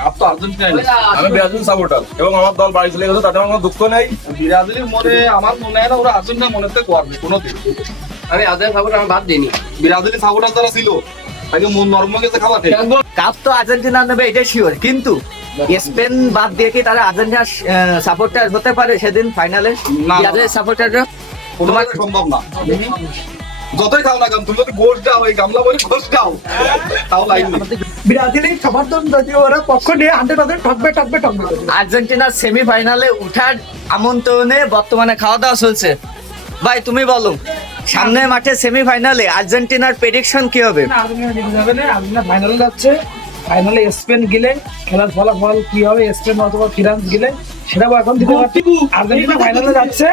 Cup তো আর্জেন্টিনাই নিচ্ছে। আমি ব্রাজিল সাপোর্টার এবং আমার দল বাড়ি চলে গেছে, তাতে আমার কোনো দুঃখ নেই। ব্রাজিলের মনে আমার মনে হয় না ওরা আর্জেন্টিনা মনে থেকে করবে কোনোদিন। আমি আর্জেন্টিনা সাপোর্ট আমি বাদ দিইনি। ব্রাজিলের সাপোর্টার যারা ছিল তাকে মন নরম গেছে খাবার খেয়ে। কাপ তো আর্জেন্টিনা নেবে এটা শিওর, কিন্তু স্পেন বাদ দিয়ে কি তারা আর্জেন্টিনার সাপোর্টার হতে পারে সেদিন ফাইনালে? না। ব্রাজিলের সাপোর্টাররা তোমার সম্ভব না। যতই খাও না কেন, তুমি যদি গোশ দাও, এই গামলা বলে গোশ দাও, তাও লাইন নেই। ব্রাজিলের সমর্থন যদিও ওরা পক্ষ নিয়ে 100% ঠকবে। আর্জেন্টিনার সেমিফাইনালে ওঠার আমন্ত্রণে বর্তমানে খাওয়া দাওয়া চলছে। ভাই তুমি বলো, সামনের মাঠে সেমিফাইনালে আর্জেন্টিনার প্রেডিকশন কি হবে? আর্জেন্টিনা জিতে যাবে না, আর্জেন্টিনা ফাইনালে যাচ্ছে। ফাইনালে স্পেন গেলে খেলার ফলাফল কি হবে, স্পেন অথবা ফ্রান্স গেলে সেটাও এখন দিতে পারছি। আর্জেন্টিনা ফাইনালে যাচ্ছে,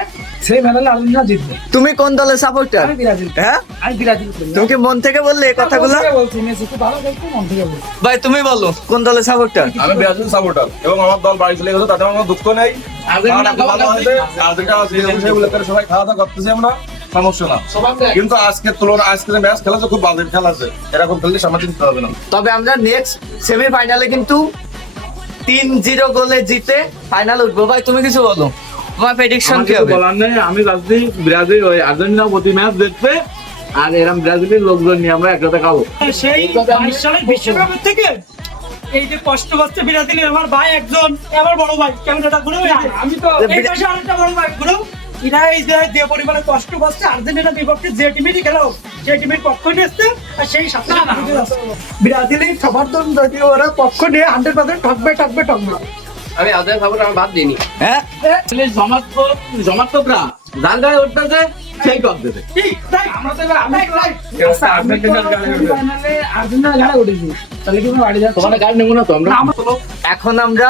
সেই ফাইনালে আর্জেন্টিনা জিতবে। তুমি কোন দলের সাপোর্টার? আমি ব্রাজিল। হ্যাঁ, আমি ব্রাজিল করি। তুমি কি মন থেকে বললে এই কথাগুলো? মন থেকে বলছি, মেসি খুব ভালো খেলছে, মন থেকে বলছি। ভাই তুমি বলো কোন দলের সাপোর্টার? আমি ব্রাজিল সাপোর্টার এবং আমার দল বাড়ি চলে গেছে, তাতে আমার কোনো দুঃখ নেই। আর্জেন্টিনা কারণ ভালো হয়েছে, আর্জেন্টিনা সেই উল্লেখের সবাই খাওয়া দাওয়া করতেছি আমরা, সমস্যা না। কিন্তু আজকের তুলনায় আজকে যে ম্যাচ খেলা খুব বাজে খেলা আছে, এরকম খেললে সামনে চিনতে হবে না। তবে আমরা নেক্সট সেমিফাইনালে কিন্তু 3-0 গোলে জিতে ফাইনাল উঠবো। ভাই তুমি কিছু বলো, তোমার প্রেডিকশন কি হবে? বলার নেই, আমি ভাবছি ব্রাজিল ওই আর্জেন্টিনা প্রতি ম্যাচ দেখবে, আর এরকম ব্রাজিলের লোকজন নিয়ে আমরা একসাথে খাবো। সেই 22 সালের বিশ্বকাপের থেকে এই যে কষ্ট পাচ্ছে ব্রাজিলের আমার ভাই একজন, আমার বড় ভাই ক্যামেরাটা ঘুরে আমি তো এই পাশে আরেকটা বড় ভাই ঘুরে, এরা এই যে পরিমাণে কষ্ট পাচ্ছে আর্জেন্টিনার বিপক্ষে যে টিমেরই খেলা হোক সেই টিমের পক্ষ নিয়ে এসছে, আর সেই সাথে ব্রাজিলের সমর্থন যদিও ওরা পক্ষ নিয়ে 100% ঠকবে। আমি আর্জেন্টিনা সাপোর্ট আমি বাদ দিইনি। হ্যাঁ, সমর্থকরা যার গায়ে উঠতেছে সেই করতেছে। আমরা তো এবার আর্জেন্টিনার গাড়ি উঠেছি, তাহলে কি বাড়ি যাচ্ছে? তোমাদের গাড়ি নেবো না তো আমরা। এখন আমরা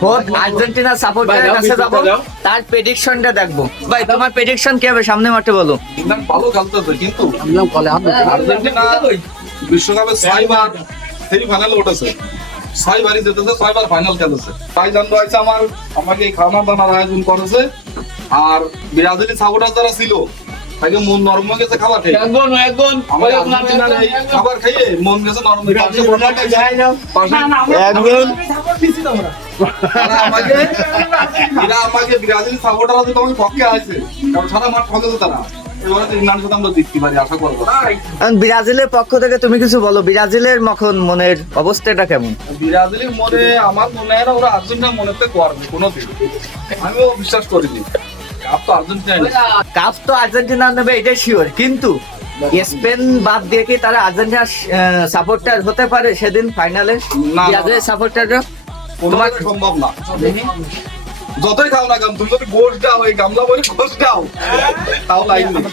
ফোর্থ আর্জেন্টিনা সাপোর্টারের ভাই, কাছে যাও, যাবো, যাও। তার প্রেডিকশনটা দেখবো। ভাই তোমার প্রেডিকশন কি হবে সামনে মাঠে বলো? ইংল্যান্ড ভালো খেলতেছে, কিন্তু আর্জেন্টিনা বিশ্বকাপে 6 বার সেমিফাইনালে উঠেছে, 6 বারই জিতেছে, 6 বার ফাইনাল খেলেছে। তাই জন্য হয়েছে আমাকে এই খাওয়া দাওয়ার আয়োজন করেছে। আর ব্রাজিলের সাপোর্টার যারা ছিল তাকে মন নরম হয়ে গেছে খাবার খেয়ে। আমার আর্জেন্টিনার এই খাবার খেয়ে মন গেছে নরম হয়ে গেছে। এরা আমাকে ব্রাজিল সাপোর্টাররা তো তোমাকে পক্ষে আছে, কারণ সারা মাঠ ঠকেছে তারা। এবারে তো ইংল্যান্ডের সাথে আমরা জিততে পারি আশা করবো। এখন ব্রাজিলের পক্ষ থেকে তুমি কিছু বলো, ব্রাজিলের মখন মনের অবস্থাটা কেমন? ব্রাজিলের মনে আমার মনে হয় না ওরা আর্জেন্টিনা মনে থেকে করবে কোনোদিন। আমিও বিশ্বাস করিনি। কাপ তো আর্জেন্টিনাই নিচ্ছে। কাপ তো আর্জেন্টিনা নেবে এটা শিওর, কিন্তু স্পেন বাদ দিয়ে কি তারা আর্জেন্টিনার সাপোর্টার হতে পারে সেদিন ফাইনালে? না। ব্রাজিলের সাপোর্টাররা তোমার সম্ভব না। যতই খাও না কেন, তুমি যদি গোশ দাও, এই গামলা বলে গোশ দাও, তাও লাইন নেই।